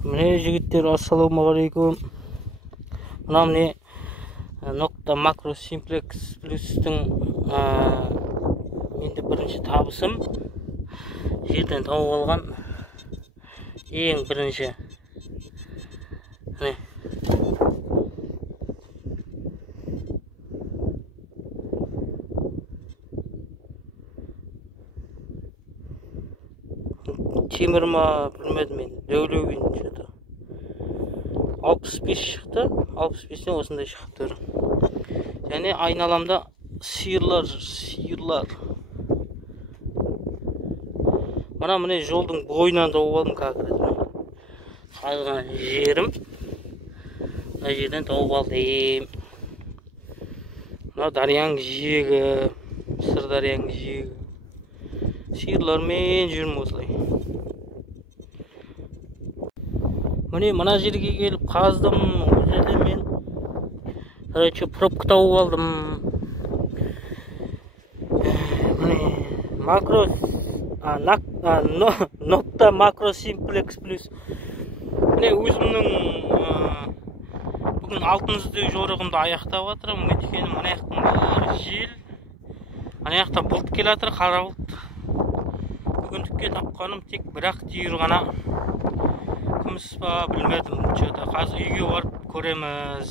Міне жігіттер, ассалаумағалейкум. Мына міне Nokta Macro Simplex Plus-тың енді бірінші табысым. Жерден тауып алған ең бірінші. Міне. Темір ма, білмедім мен, дөулеуген что-то. 65 шықты, 65-тен осындай шығып тұр. Және айналамда сиырлар. Міне жолдың бойынан тауып алдым конкретно. Қалған жерім. Мына жерден тауып алдым. Мына дарияның жиегі, Сыр дарияның жиегі. Сиырлармен жүрмін осылай. Мына жерге келіп қаздым. Ол жерде мен пробка тауып алдым. Nokta Macro Simplex Plus. Өзімнің бүгін алтын іздеу жорығымды аяқтап жатырмын. Өйткені мына жақтың бәрі жел. Ана жақта бұлт келе жатыр, қара бұлт. Бүгіндікке тапқаным тек бір-ақ түйір ғана. Күміс па, білмедім. Қазір үйге барып көреміз.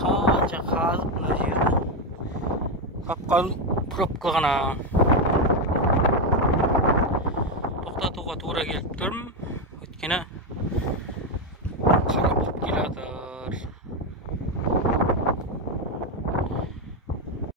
Қанша қазып мына жерді. Тапқаным пробка ғана. Тоқтатуға тура келіп тұрмын. Өйткені қара бұлт келе жатыр.